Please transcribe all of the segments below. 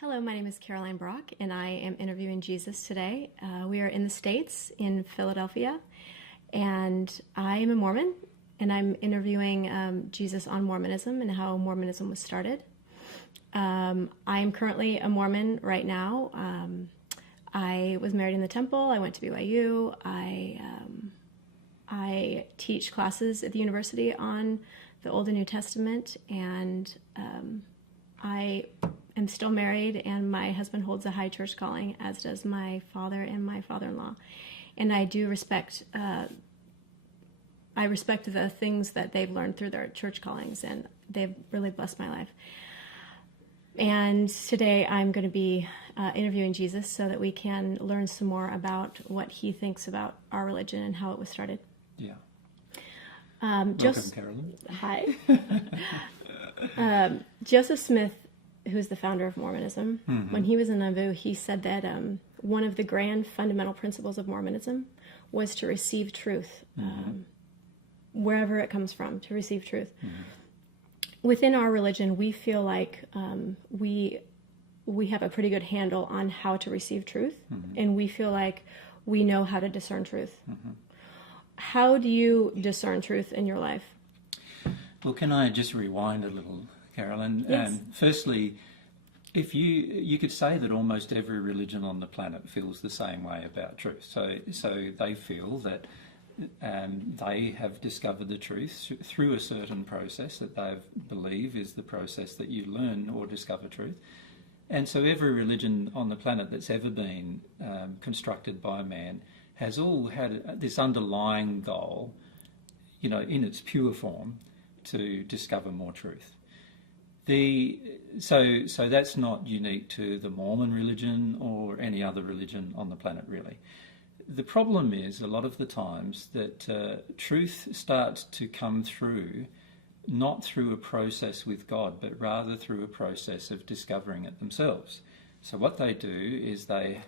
Hello, my name is Caroline Brock, and I am interviewing Jesus today. We are in the States, in Philadelphia, and I am a Mormon, and I'm interviewing Jesus on Mormonism and how Mormonism was started. I am currently a Mormon right now. I was married in the temple. I went to BYU. I teach classes at the university on the Old and New Testament, and I am still married, and my husband holds a high church calling, as does my father and my father-in-law. And I do respect the things that they've learned through their church callings, and they've really blessed my life. And today I'm going to be interviewing Jesus so that we can learn some more about what he thinks about our religion and how it was started. Yeah. Welcome, Carolyn. Hi. Joseph Smith, who's the founder of Mormonism, when he was in Nauvoo, he said that one of the grand fundamental principles of Mormonism was to receive truth, wherever it comes from, to receive truth. Within our religion, we feel like we have a pretty good handle on how to receive truth, and we feel like we know how to discern truth. How do you discern truth in your life? Well, can I just rewind a little, Carolyn? Yes. Firstly, if you could say that almost every religion on the planet feels the same way about truth. So they feel that they have discovered the truth through a certain process that they believe is the process that you learn or discover truth. And so every religion on the planet that's ever been constructed by man has all had this underlying goal, in its pure form, to discover more truth. So that's not unique to the Mormon religion or any other religion on the planet, really. The problem is a lot of the times that truth starts to come through not through a process with God, but rather through a process of discovering it themselves. So what they do is they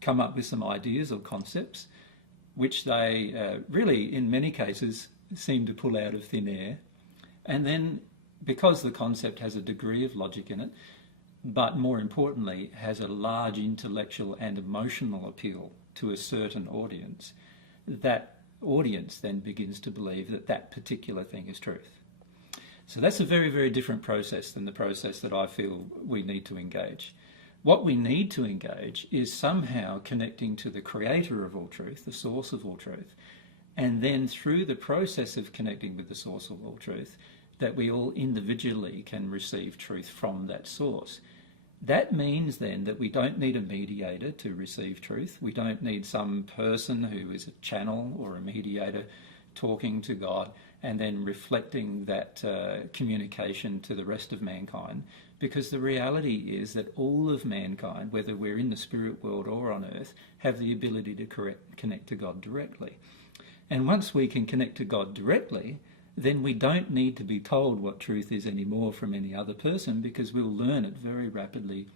come up with some ideas or concepts, which they really, in many cases, seem to pull out of thin air. And then, because the concept has a degree of logic in it, but more importantly, has a large intellectual and emotional appeal to a certain audience, that audience then begins to believe that that particular thing is truth. So that's a very, very different process than the process that I feel we need to engage. What we need to engage is somehow connecting to the creator of all truth, the source of all truth, and then through the process of connecting with the source of all truth, that we all individually can receive truth from that source. That means then that we don't need a mediator to receive truth. We don't need some person who is a channel or a mediator talking to God and then reflecting that communication to the rest of mankind, because the reality is that all of mankind, whether we're in the spirit world or on earth, have the ability to connect to God directly. And once we can connect to God directly, then we don't need to be told what truth is anymore from any other person, because we'll learn it very rapidly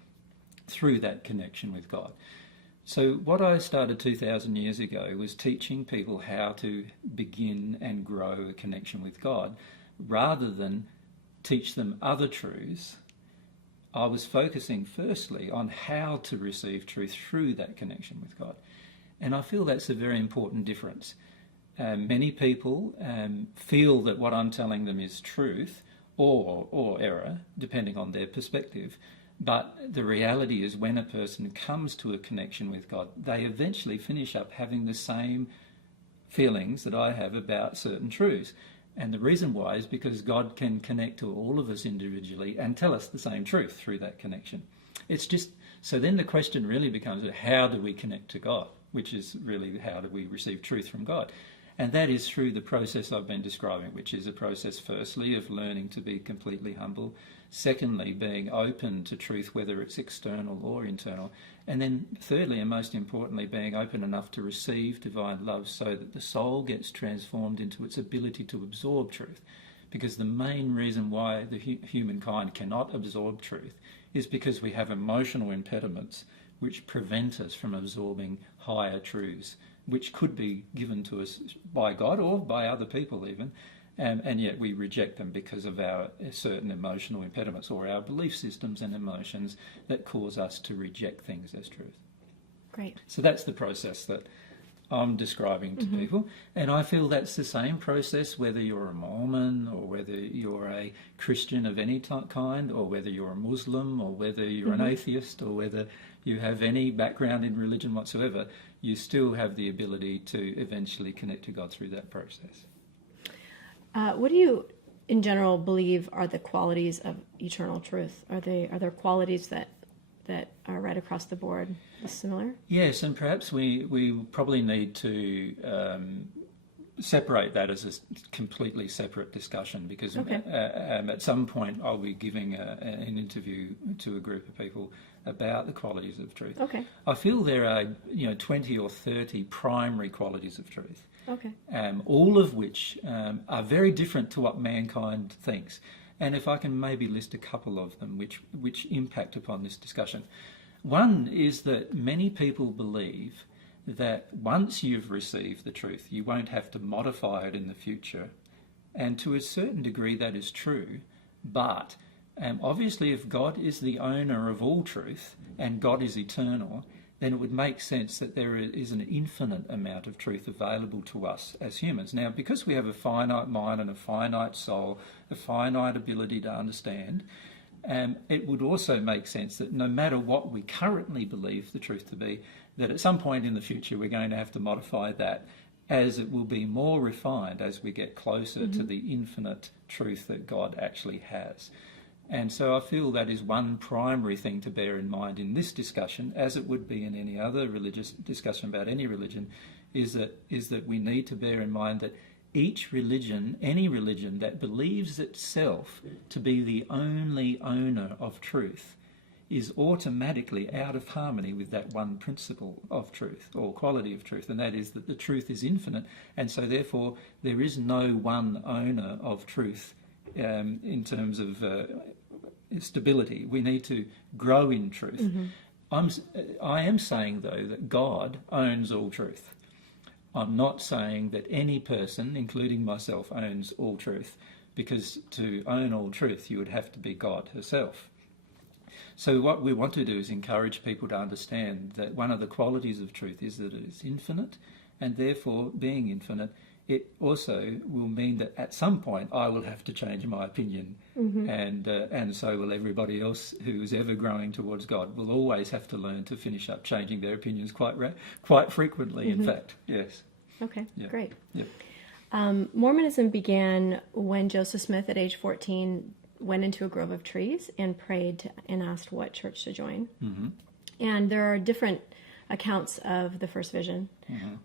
through that connection with God. So what I started 2,000 years ago was teaching people how to begin and grow a connection with God, rather than teach them other truths. I was focusing firstly on how to receive truth through that connection with God. And I feel that's a very important difference. Many people feel that what I'm telling them is truth or error, depending on their perspective. But the reality is, when a person comes to a connection with God, they eventually finish up having the same feelings that I have about certain truths. And the reason why is because God can connect to all of us individually and tell us the same truth through that connection. It's just, so then the question really becomes, how do we connect to God? Which is really, how do we receive truth from God? And that is through the process I've been describing, which is a process, firstly, of learning to be completely humble. Secondly, being open to truth, whether it's external or internal. And then thirdly, and most importantly, being open enough to receive divine love so that the soul gets transformed into its ability to absorb truth. Because the main reason why the humankind cannot absorb truth is because we have emotional impediments which prevent us from absorbing higher truths, which could be given to us by God or by other people even, and yet we reject them because of our certain emotional impediments or our belief systems and emotions that cause us to reject things as truth. Great. So that's the process that I'm describing to people, and I feel that's the same process whether you're a Mormon or whether you're a Christian of any kind, or whether you're a Muslim, or whether you're an atheist, or whether you have any background in religion whatsoever. You still have the ability to eventually connect to God through that process. What do you, in general, believe are the qualities of eternal truth? Are there qualities that are right across the board similar? Yes, and perhaps we probably need to separate that as a completely separate discussion, because at some point I'll be giving an interview to a group of people about the qualities of truth. Okay. I feel there are 20 or 30 primary qualities of truth. Okay. All of which are very different to what mankind thinks. And if I can maybe list a couple of them which impact upon this discussion. One is that many people believe that once you've received the truth, you won't have to modify it in the future. And to a certain degree that is true, but obviously if God is the owner of all truth and God is eternal, then it would make sense that there is an infinite amount of truth available to us as humans. Now, because we have a finite mind and a finite soul, a finite ability to understand, it would also make sense that no matter what we currently believe the truth to be, that at some point in the future we're going to have to modify that, as it will be more refined as we get closer to the infinite truth that God actually has. And so I feel that is one primary thing to bear in mind in this discussion, as it would be in any other religious discussion about any religion, is that we need to bear in mind that each religion, any religion that believes itself to be the only owner of truth, is automatically out of harmony with that one principle of truth or quality of truth, and that is that the truth is infinite, and so therefore there is no one owner of truth in terms of stability. We need to grow in truth. I am saying, though, that God owns all truth. I'm not saying that any person, including myself, owns all truth, because to own all truth you would have to be God herself. So what we want to do is encourage people to understand that one of the qualities of truth is that it is infinite, and therefore, being infinite, it also will mean that at some point I will have to change my opinion, and so will everybody else who is ever growing towards God will always have to learn to finish up changing their opinions quite frequently, in fact. Yes. Okay, great. Yep. Mormonism began when Joseph Smith, at age 14, went into a grove of trees and prayed and asked what church to join. And there are different accounts of the first vision,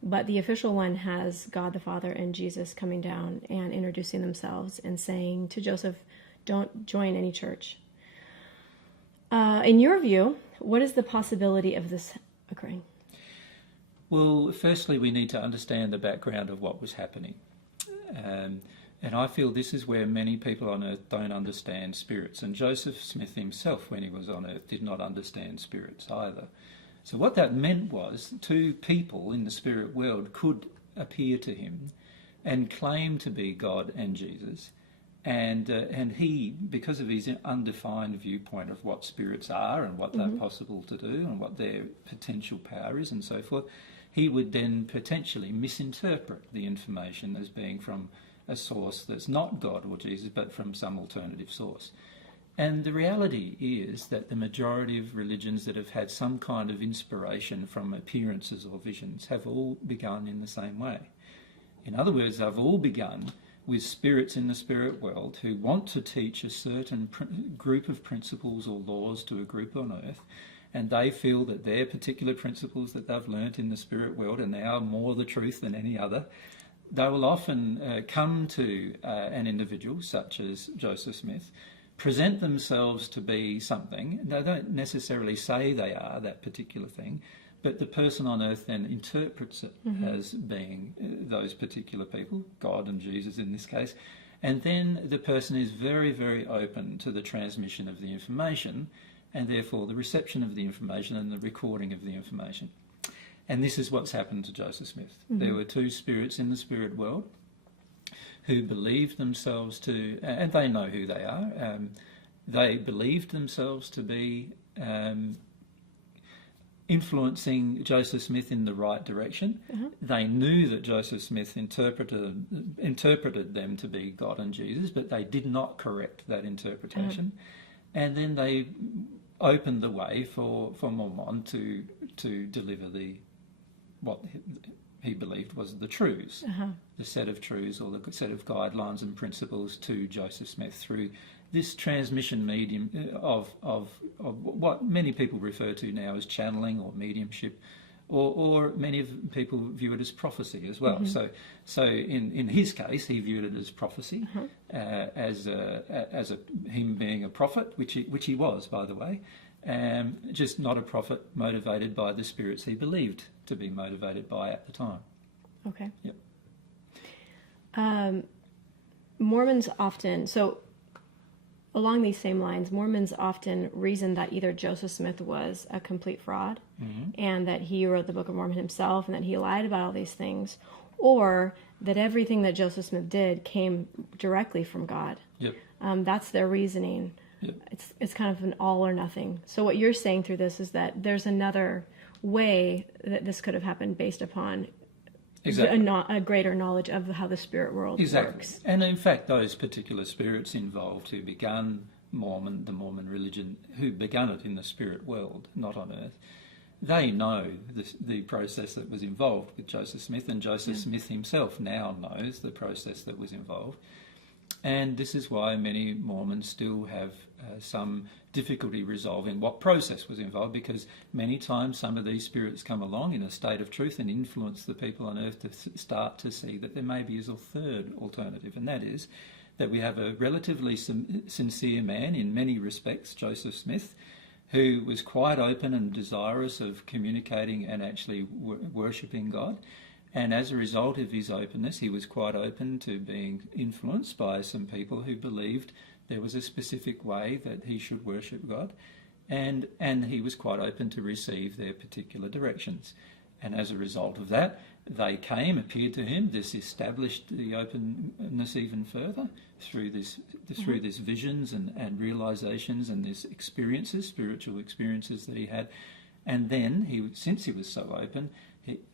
but the official one has God the Father and Jesus coming down and introducing themselves and saying to Joseph, don't join any church. In your view, what is the possibility of this occurring? Well, firstly, we need to understand the background of what was happening. And I feel this is where many people on earth don't understand spirits. And Joseph Smith himself, when he was on earth, did not understand spirits either. So what that meant was two people in the spirit world could appear to him and claim to be God and Jesus. And he, because of his undefined viewpoint of what spirits are and what they're possible to do and what their potential power is and so forth, he would then potentially misinterpret the information as being from a source that's not God or Jesus, but from some alternative source. And the reality is that the majority of religions that have had some kind of inspiration from appearances or visions have all begun in the same way. In other words, they've all begun with spirits in the spirit world who want to teach a certain group of principles or laws to a group on earth, and they feel that their particular principles that they've learnt in the spirit world are now more the truth than any other. They will often come to an individual such as Joseph Smith, present themselves to be something. They don't necessarily say they are that particular thing, but the person on earth then interprets it as being those particular people, God and Jesus in this case, and then the person is very, very open to the transmission of the information, and therefore the reception of the information and the recording of the information. And this is what's happened to Joseph Smith. There were two spirits in the spirit world who believed themselves to, and they know who they are, they believed themselves to be influencing Joseph Smith in the right direction. They knew that Joseph Smith interpreted them to be God and Jesus, but they did not correct that interpretation. And then they opened the way for Mormon to deliver what he believed was the truths, the set of truths or the set of guidelines and principles to Joseph Smith through this transmission medium of what many people refer to now as channeling or mediumship, or many of people view it as prophecy as well. So in his case, he viewed it as prophecy, as him being a prophet, which he was, by the way, just not a prophet motivated by the spirits he believed to be motivated by at the time. Okay. Yep. Mormons often, so along these same lines, Mormons often reason that either Joseph Smith was a complete fraud and that he wrote the Book of Mormon himself and that he lied about all these things, or that everything that Joseph Smith did came directly from God. Yep. That's their reasoning. Yep. It's kind of an all or nothing. So what you're saying through this is that there's another way that this could have happened based upon a greater knowledge of how the spirit world works. And in fact, those particular spirits involved who began the Mormon religion, who began it in the spirit world, not on earth, they know the process that was involved with Joseph Smith, and Joseph Smith himself now knows the process that was involved. And this is why many Mormons still have some difficulty resolving what process was involved, because many times some of these spirits come along in a state of truth and influence the people on earth to start to see that there maybe is a third alternative, and that is that we have a relatively sincere man in many respects, Joseph Smith, who was quite open and desirous of communicating and actually worshipping God. And as a result of his openness, he was quite open to being influenced by some people who believed there was a specific way that he should worship God. And he was quite open to receive their particular directions. And as a result of that, they appeared to him. This established the openness even further through this visions and realizations and these experiences, spiritual experiences that he had. And then, since he was so open,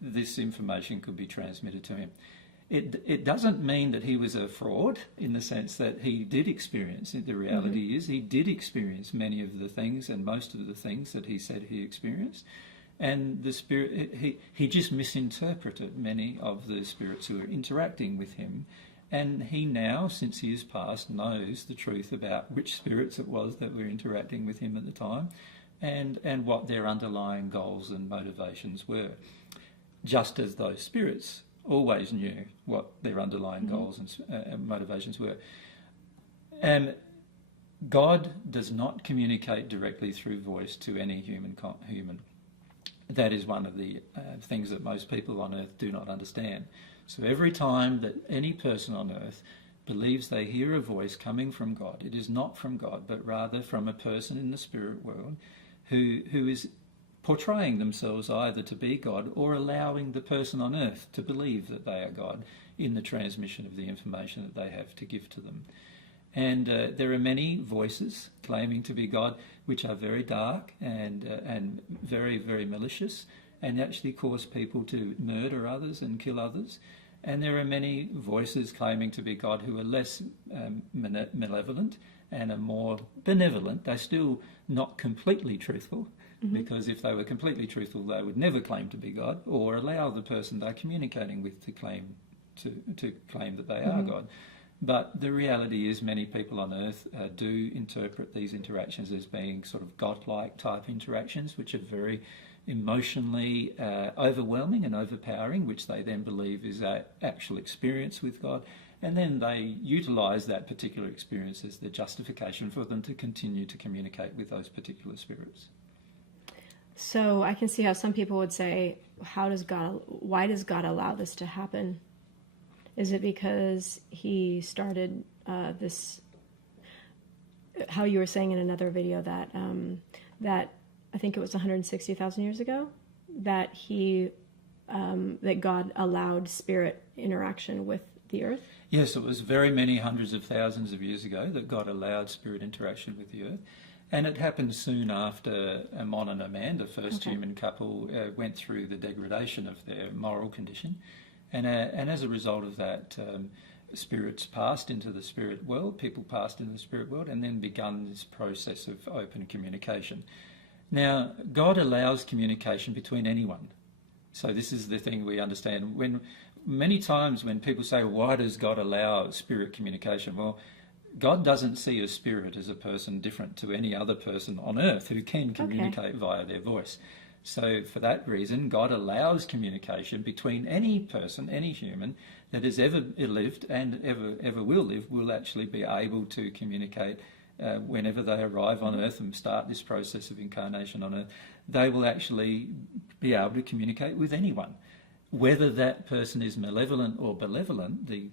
this information could be transmitted to him. It doesn't mean that he was a fraud in the sense that he did experience it. The reality is he did experience many of the things and most of the things that he said he experienced. And the spirit, he just misinterpreted many of the spirits who were interacting with him. And he now, since he has passed, knows the truth about which spirits it was that were interacting with him at the time and what their underlying goals and motivations were. Just as those spirits always knew what their underlying goals and motivations were. And God does not communicate directly through voice to any human. That is one of the things that most people on earth do not understand. So every time that any person on earth believes they hear a voice coming from God, it is not from God, but rather from a person in the spirit world who is portraying themselves either to be God or allowing the person on earth to believe that they are God in the transmission of the information that they have to give to them. And there are many voices claiming to be God which are very dark and very, very malicious and actually cause people to murder others and kill others. And there are many voices claiming to be God who are less malevolent and are more benevolent. They're still not completely truthful, because if they were completely truthful, they would never claim to be God or allow the person they're communicating with to claim that they are God. But the reality is many people on earth do interpret these interactions as being sort of godlike type interactions, which are very emotionally overwhelming and overpowering, which they then believe is an actual experience with God. And then they utilise that particular experience as the justification for them to continue to communicate with those particular spirits. So I can see how some people would say, why does God allow this to happen? Is it because he started this, how you were saying in another video that I think it was 160,000 years ago, that that God allowed spirit interaction with the earth? Yes, it was very many hundreds of thousands of years ago that God allowed spirit interaction with the earth. And it happened soon after Ammon and man, the first human couple, went through the degradation of their moral condition. And as a result of that, spirits passed into the spirit world, people passed into the spirit world, and then begun this process of open communication. Now, God allows communication between anyone. So this is the thing we understand. Many times when people say, why does God allow spirit communication? Well, God doesn't see a spirit as a person different to any other person on earth who can communicate via their voice. So for that reason, God allows communication between any person, any human that has ever lived and ever will live, will actually be able to communicate whenever they arrive on earth and start this process of incarnation on earth. They will actually be able to communicate with anyone. Whether that person is malevolent or benevolent, the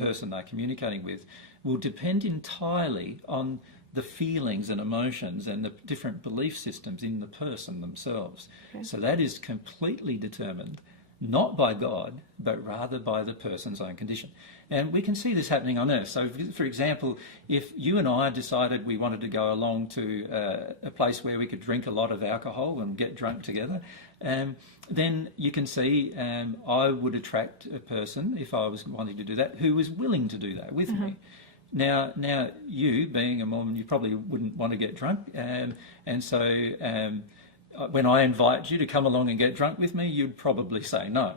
person they're communicating with, will depend entirely on the feelings and emotions and the different belief systems in the person themselves. Okay. So that is completely determined, not by God, but rather by the person's own condition. And we can see this happening on earth. So, for example, if you and I decided we wanted to go along to a place where we could drink a lot of alcohol and get drunk together, then you can see I would attract a person, if I was wanting to do that, who was willing to do that with me. Now, you, being a Mormon, you probably wouldn't want to get drunk, and so when I invite you to come along and get drunk with me, you'd probably say no.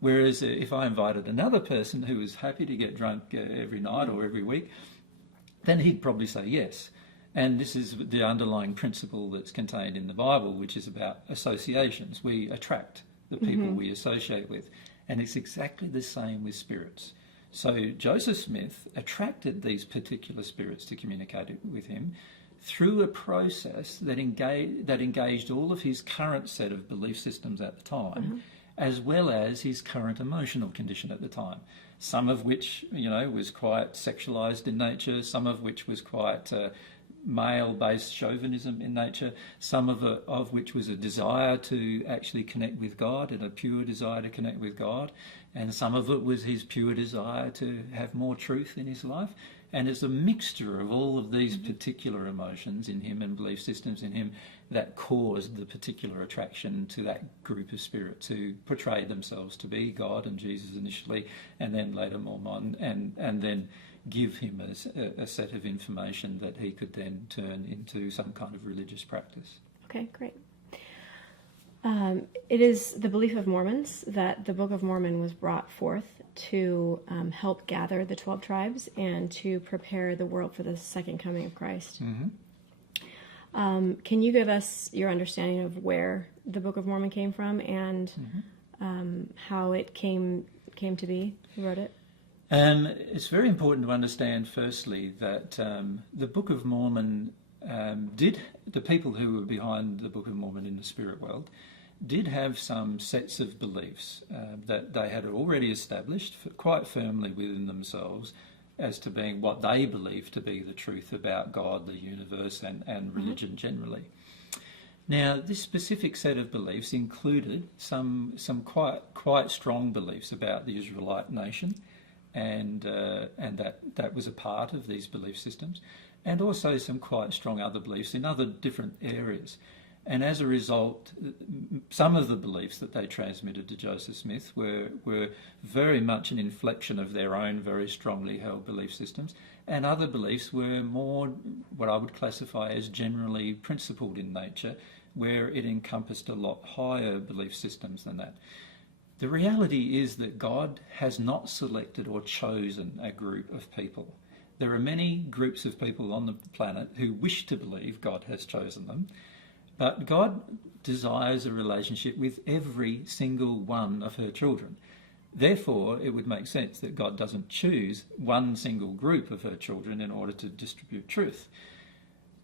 Whereas if I invited another person who was happy to get drunk every night or every week, then he'd probably say yes. And this is the underlying principle that's contained in the Bible, which is about associations. We attract the people we associate with. And it's exactly the same with spirits. So Joseph Smith attracted these particular spirits to communicate with him through a process that engaged all of his current set of belief systems at the time, as well as his current emotional condition at the time. Some of which, was quite sexualized in nature, some of which was quite male-based chauvinism in nature, some of which was a desire to actually connect with God and a pure desire to connect with God, and some of it was his pure desire to have more truth in his life. And it's a mixture of all of these particular emotions in him and belief systems in him that caused the particular attraction to that group of spirits who portrayed themselves to be God and Jesus initially, and then later Mormon, and then give him a set of information that he could then turn into some kind of religious practice. Okay, great. It is the belief of Mormons that the Book of Mormon was brought forth to help gather the 12 tribes and to prepare the world for the second coming of Christ. Can you give us your understanding of where the Book of Mormon came from and how it came to be? Who wrote it? It's very important to understand, firstly, that the Book of Mormon the people who were behind the Book of Mormon in the spirit world did have some sets of beliefs that they had already established quite firmly within themselves as to being what they believed to be the truth about God, the universe, and religion generally. Now, this specific set of beliefs included some quite strong beliefs about the Israelite nation, and that was a part of these belief systems, and also some quite strong other beliefs in other different areas. And as a result, some of the beliefs that they transmitted to Joseph Smith were very much an inflection of their own very strongly held belief systems, and other beliefs were more what I would classify as generally principled in nature, where it encompassed a lot higher belief systems than that. The reality is that God has not selected or chosen a group of people. There are many groups of people on the planet who wish to believe God has chosen them, but God desires a relationship with every single one of her children. Therefore, it would make sense that God doesn't choose one single group of her children in order to distribute truth.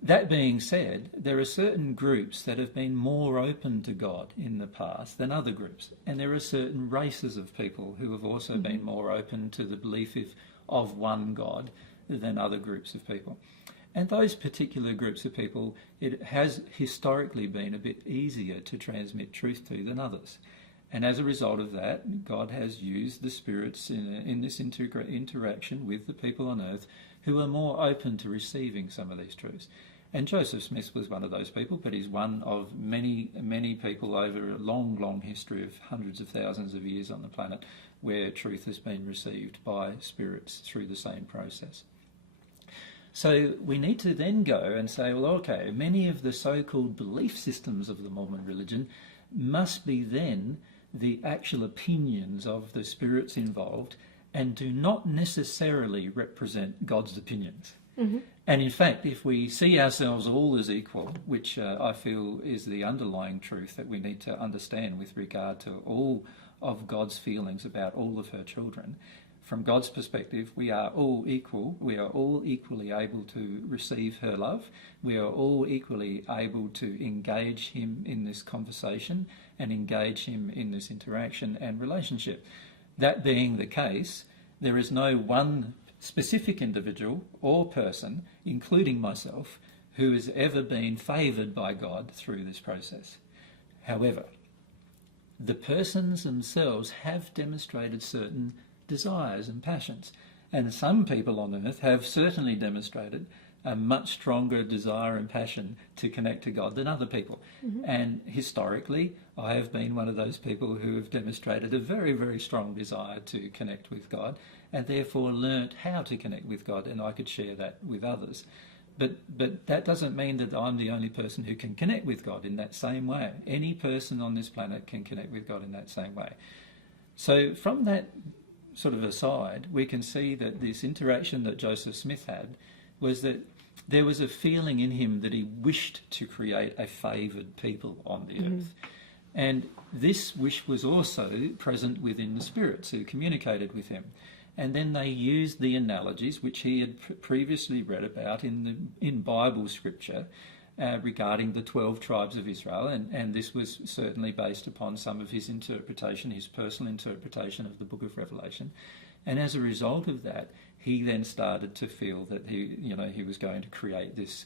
That being said, there are certain groups that have been more open to God in the past than other groups, and there are certain races of people who have also been more open to the belief of one God than other groups of people. And those particular groups of people, it has historically been a bit easier to transmit truth to than others. And as a result of that, God has used the spirits in this interaction with the people on earth who are more open to receiving some of these truths. And Joseph Smith was one of those people, but he's one of many, many people over a long, long history of hundreds of thousands of years on the planet where truth has been received by spirits through the same process. So we need to then go and say, well, okay, many of the so-called belief systems of the Mormon religion must be then the actual opinions of the spirits involved and do not necessarily represent God's opinions. Mm-hmm. And in fact, if we see ourselves all as equal, which I feel is the underlying truth that we need to understand with regard to all of God's feelings about all of her children, from God's perspective, we are all equal. We are all equally able to receive her love. We are all equally able to engage him in this conversation and engage him in this interaction and relationship. That being the case, there is no one specific individual or person, including myself, who has ever been favoured by God through this process. However, the persons themselves have demonstrated certain desires and passions, and some people on earth have certainly demonstrated a much stronger desire and passion to connect to God than other people. Mm-hmm. And historically, I have been one of those people who have demonstrated a very, very strong desire to connect with God, and therefore learnt how to connect with God, and I could share that with others. But that doesn't mean that I'm the only person who can connect with God in that same way. Any person on this planet can connect with God in that same way. So from that sort of aside, we can see that this interaction that Joseph Smith had was that there was a feeling in him that he wished to create a favoured people on the earth. And this wish was also present within the spirits who communicated with him. And then they used the analogies which he had previously read about in Bible scripture regarding the 12 tribes of Israel, and this was certainly based upon some of his interpretation, his personal interpretation of the book of Revelation. And as a result of that, he then started to feel that he was going to create this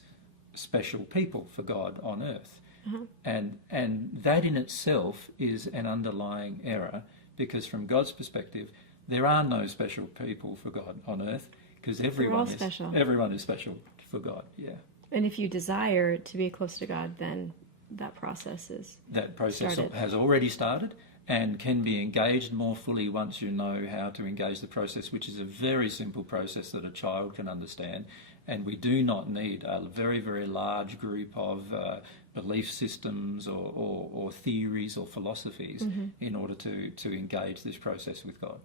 special people for God on earth. Mm-hmm. And that in itself is an underlying error, because from God's perspective, there are no special people for God on earth, because everyone is special for God. Yeah. And if you desire to be close to God, then that process has already started and can be engaged more fully once you know how to engage the process, which is a very simple process that a child can understand. And we do not need a very, very large group of belief systems or theories or philosophies in order to engage this process with God.